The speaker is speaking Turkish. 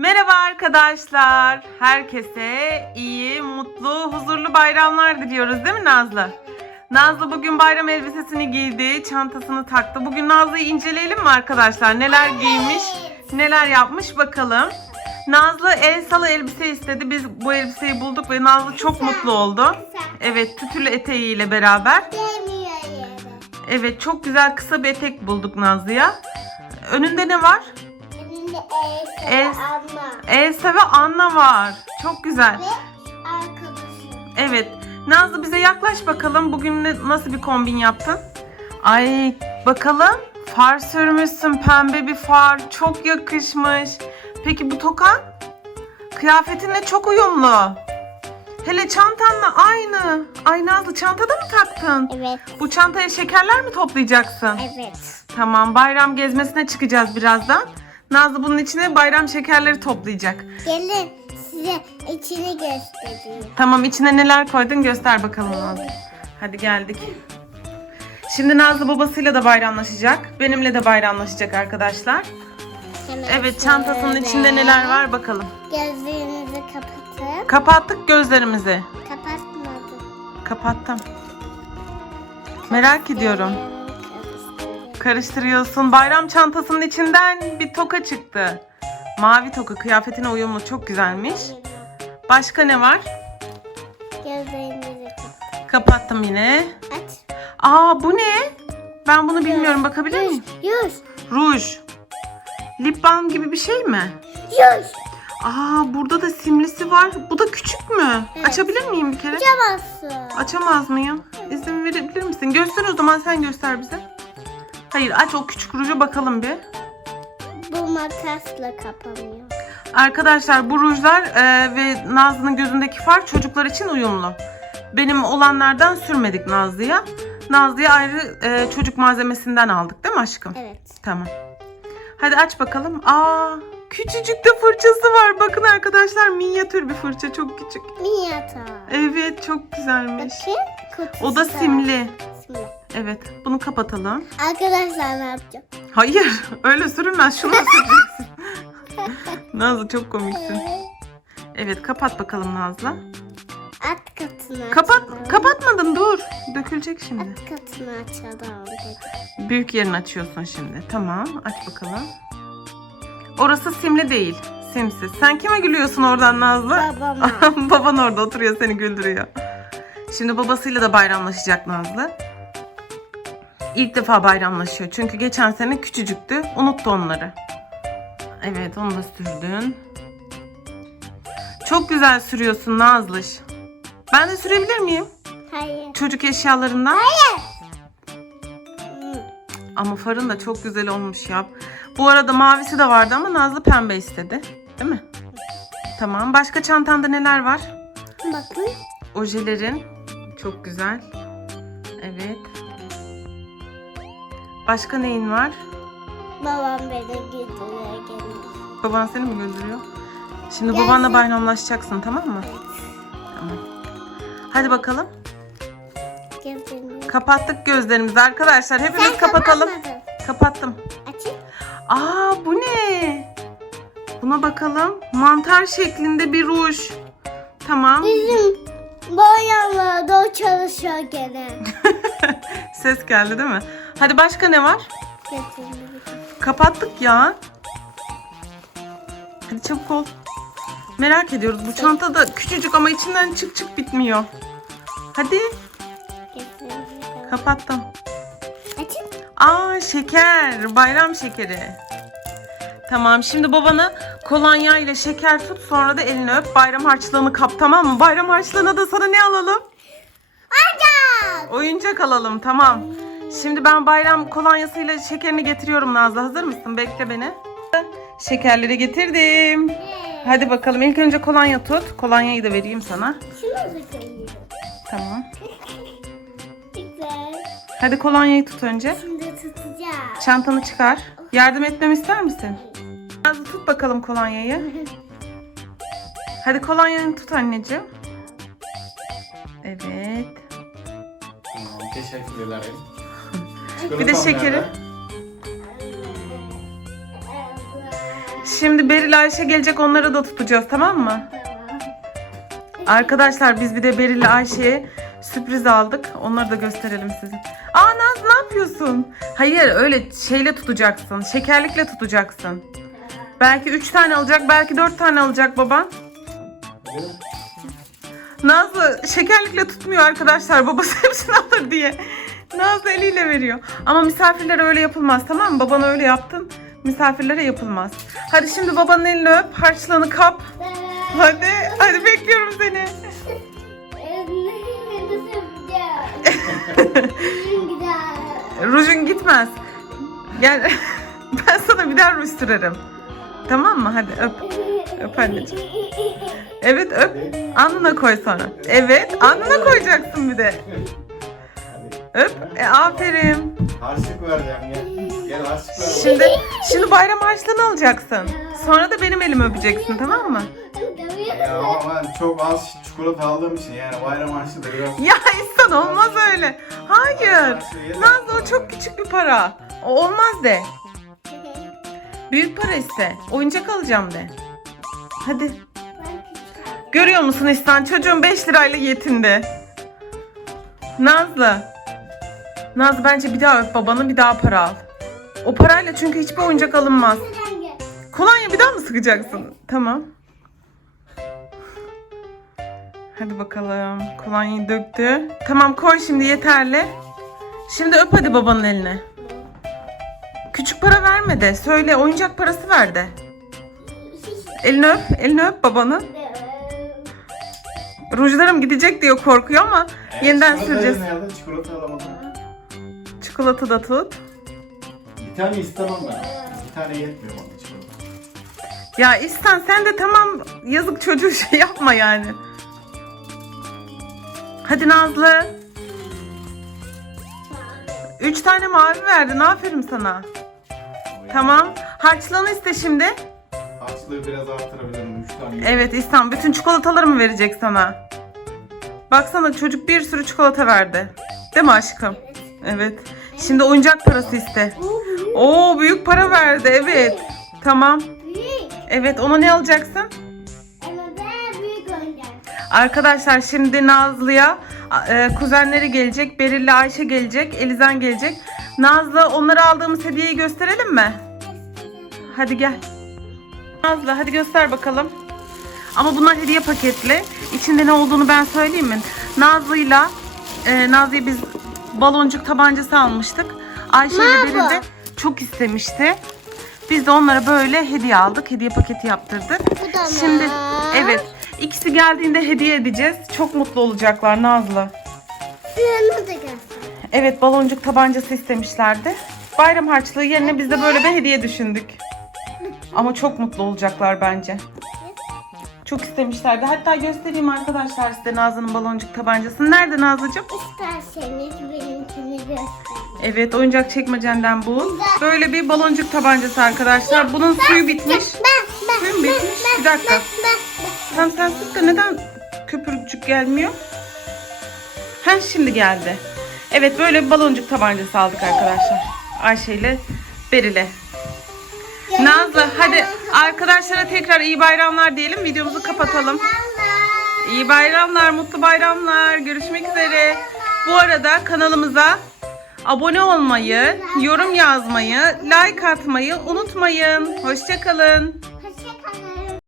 Merhaba arkadaşlar. Herkese iyi, mutlu, huzurlu bayramlar diliyoruz değil mi Nazlı? Nazlı bugün bayram elbisesini giydi, çantasını taktı. Bugün Nazlı'yı inceleyelim mi arkadaşlar? Neler giymiş, neler yapmış bakalım. Nazlı Elsa'lı elbise istedi. Biz bu elbiseyi bulduk ve Nazlı çok mutlu oldu. Evet, tütülü eteğiyle beraber. Evet, çok güzel kısa bir etek bulduk Nazlı'ya. Önünde ne var? Es- Elsa ve Anna var. Çok güzel. Evet. Nazlı bize yaklaş bakalım. Bugün ne- nasıl bir kombin yaptın? Ay bakalım. Far sürmüşsün. Pembe bir far. Çok yakışmış. Peki bu tokan? Kıyafetinle çok uyumlu. Hele çantanla aynı. Ay Nazlı çantada mı taktın? Evet. Bu çantaya şekerler mi toplayacaksın? Evet. Tamam bayram gezmesine çıkacağız birazdan. Nazlı bunun içine bayram şekerleri toplayacak. Gelin size içini göstereyim. Tamam içine neler koydun göster bakalım Nazlı. Hadi geldik. Şimdi Nazlı babasıyla da bayramlaşacak. Benimle de bayramlaşacak arkadaşlar. Hemen Evet çantasının şöyle. içinde neler var bakalım. Gözlerinizi kapatın. Kapattık gözlerimizi. Kapatmadım. Kapattım. Merak ediyorum. Karıştırıyorsun. Bayram çantasının içinden bir toka çıktı. Mavi toka kıyafetine uyumlu çok güzelmiş. Başka ne var? Gözlerinizi kapatın. Kapattım yine. Aç. Aa bu ne? Ben bunu bilmiyorum bakabilir miyim? Yüz. Ruj. Lip balm gibi bir şey mi? Yüz. Aa burada da simlisi var. Bu da küçük mü? Evet. Açabilir miyim bir kere? Açamazsın. Açamaz mıyım? İzin verebilir misin? Göster o zaman sen göster bize. Hayır aç o küçük ruju bakalım bir. Bu makasla kapanıyor. Arkadaşlar bu rujlar e, ve Nazlı'nın gözündeki far çocuklar için uyumlu. Benim olanlardan sürmedik Nazlı'ya. Nazlı'ya ayrı e, çocuk malzemesinden aldık değil mi aşkım? Evet. Tamam. Hadi aç bakalım. Aa, küçücük de fırçası var. Bakın arkadaşlar minyatür bir fırça çok küçük. Miyata. Evet çok güzelmiş. Bakın kutusu O da simli. Simli. Evet bunu kapatalım. Arkadaşlar ne yapacağım? Hayır öyle sürülmez. Şunu süreceksin. Nazlı çok komiksin. Evet kapat bakalım Nazlı. At katını Kapat, açalım. kapatmadın dur. Dökülecek şimdi. At katını açalım. Büyük yerini açıyorsun şimdi. Tamam aç bakalım. Orası simli değil. Simsiz. Sen kime gülüyorsun oradan Nazlı? Babama. Baban orada oturuyor seni güldürüyor. Şimdi babasıyla da bayramlaşacak Nazlı. İlk defa bayramlaşıyor. Çünkü geçen sene küçücüktü. Unuttu onları. Evet onu da sürdün. Çok güzel sürüyorsun Nazlış. Ben de sürebilir miyim? Hayır. Çocuk eşyalarından. Hmm. Ama farın da çok güzel olmuş ya. Bu arada mavisi de vardı ama Nazlı pembe istedi. Değil mi? Tamam. Başka çantanda neler var? Bakın. Ojelerin. Çok güzel. Evet. Başka neyin var? Babam beni güldürüyor gene. Baban seni mi güldürüyor? Şimdi Gelsin. babanla bayramlaşacaksın tamam mı? Tamam. Hadi bakalım. Gözlerini. Kapattık gözlerimizi arkadaşlar. Hepimiz Sen kapatalım. kapatmadın. Kapattım. Açın. Aa bu ne? Buna bakalım. Mantar şeklinde bir ruj. Tamam. Bizim boyalarda o çalışıyor gene. Ses geldi değil mi? Hadi başka ne var? Kapattık ya. Hadi çabuk ol. Merak ediyoruz. Bu çanta da küçücük ama içinden çık çık bitmiyor. Hadi kapattım. Açın. Aa şeker. Bayram şekeri. Tamam şimdi babana kolonya ile şeker tut sonra da elini öp. Bayram harçlığını kap tamam mı? Bayram harçlığına da sana ne alalım? Açın. Oyuncak alalım tamam. Şimdi ben bayram kolonyasıyla şekerini getiriyorum Nazlı. Hazır mısın? Bekle beni. Şekerleri getirdim. Hadi bakalım. İlk önce kolonya tut. Kolonyayı da vereyim sana. Tamam. Hadi kolonyayı tut önce. Şimdi tutacağım. Çantanı çıkar. Yardım etmemi ister misin? Nazlı tut bakalım kolonyayı. Hadi kolonyayı tut anneciğim. Evet. Tamam, teşekkür ederim. Bir de şekeri. Şimdi Beril Ayşe gelecek onları da tutacağız tamam mı? Arkadaşlar biz bir de Beril ile Ayşe'ye sürpriz aldık. Onları da gösterelim size. Aa Naz ne yapıyorsun? Hayır öyle şeyle tutacaksın. Şekerlikle tutacaksın. Belki 3 tane alacak, belki 4 tane alacak baban. Nazlı şekerlikle tutmuyor arkadaşlar. Babası hepsini alır diye. Nazlı eliyle veriyor. Ama misafirlere öyle yapılmaz tamam mı? Babana öyle yaptın. Misafirlere yapılmaz. Hadi şimdi babanın elini öp. Harçlığını kap. Hadi. Hadi bekliyorum seni. Rujun gitmez. Gel. ben sana bir daha ruj sürerim. Tamam mı? Hadi öp. Öp anneciğim. Evet öp. Alnına koy sonra. Evet alnına koyacaksın bir de. Öp. E, aferin. Harçlık vereceğim gel. Gel harçlık ver. Şimdi şimdi bayram harçlığını alacaksın. Sonra da benim elimi öpeceksin tamam mı? Ya ama ben çok az çikolata aldığım için yani bayram harçlığı da biraz... Ya İhsan olmaz öyle. Hayır. Nazlı o çok küçük bir para. O olmaz de. Büyük para iste. Oyuncak alacağım de. Hadi. Görüyor musun İhsan? Çocuğun 5 lirayla yetindi. Nazlı. Nazlı bence bir daha öp babanı bir daha para al. O parayla çünkü hiçbir oyuncak alınmaz. Kolonya bir daha mı sıkacaksın? Tamam. Hadi bakalım. Kolonyayı döktü. Tamam koy şimdi yeterli. Şimdi öp hadi babanın eline. Küçük para verme de. Söyle oyuncak parası ver de. Elini öp. Elini öp babanın. Rujlarım gidecek diyor korkuyor ama yeniden süreceğiz. Çikolata alamadım. Çikolata da tut. Bir tane istemem ben. Bir tane yetmiyor bana çikolata. Ya İhsan sen de tamam yazık çocuğu şey yapma yani. Hadi Nazlı. Üç tane mavi verdin aferin sana. Tamam. Harçlığını iste şimdi. Harçlığı biraz arttırabilirim. 3 tane. Evet İhsan bütün çikolataları mı verecek sana? Baksana çocuk bir sürü çikolata verdi. Değil mi aşkım? Evet. Şimdi oyuncak parası iste. Oo büyük para verdi evet. Tamam. Evet ona ne alacaksın? Arkadaşlar şimdi Nazlı'ya e, kuzenleri gelecek. Beril'le Ayşe gelecek. Elizan gelecek. Nazlı onlara aldığımız hediyeyi gösterelim mi? Hadi gel. Nazlı hadi göster bakalım. Ama bunlar hediye paketli. İçinde ne olduğunu ben söyleyeyim mi? Nazlı'yla e, Nazlı'ya biz baloncuk tabancası almıştık. Ayşe ile. Beril de çok istemişti. Biz de onlara böyle hediye aldık. Hediye paketi yaptırdık. Bu da Şimdi mı? evet ikisi geldiğinde hediye edeceğiz. Çok mutlu olacaklar Nazlı. Yanına da gelsin. Evet baloncuk tabancası istemişlerdi. Bayram harçlığı yerine biz de böyle bir hediye düşündük. Ama çok mutlu olacaklar bence. Çok istemişlerdi. Hatta göstereyim arkadaşlar size Nazlı'nın baloncuk tabancasını. Nerede Nazlı'cığım? İsterseniz benimkini gösterin. Evet oyuncak çekmecenden bu. Böyle bir baloncuk tabancası arkadaşlar. Bunun suyu bitmiş. Suyun bitmiş. Bir dakika. Tam sen sık da neden köpürcük gelmiyor? Ha şimdi geldi. Evet böyle bir baloncuk tabancası aldık arkadaşlar. Ayşe ile Beril'e. Nazlı hadi arkadaşlara tekrar iyi bayramlar diyelim. Videomuzu kapatalım. İyi bayramlar, mutlu bayramlar. Görüşmek üzere. Bu arada kanalımıza abone olmayı, yorum yazmayı, like atmayı unutmayın. Hoşçakalın.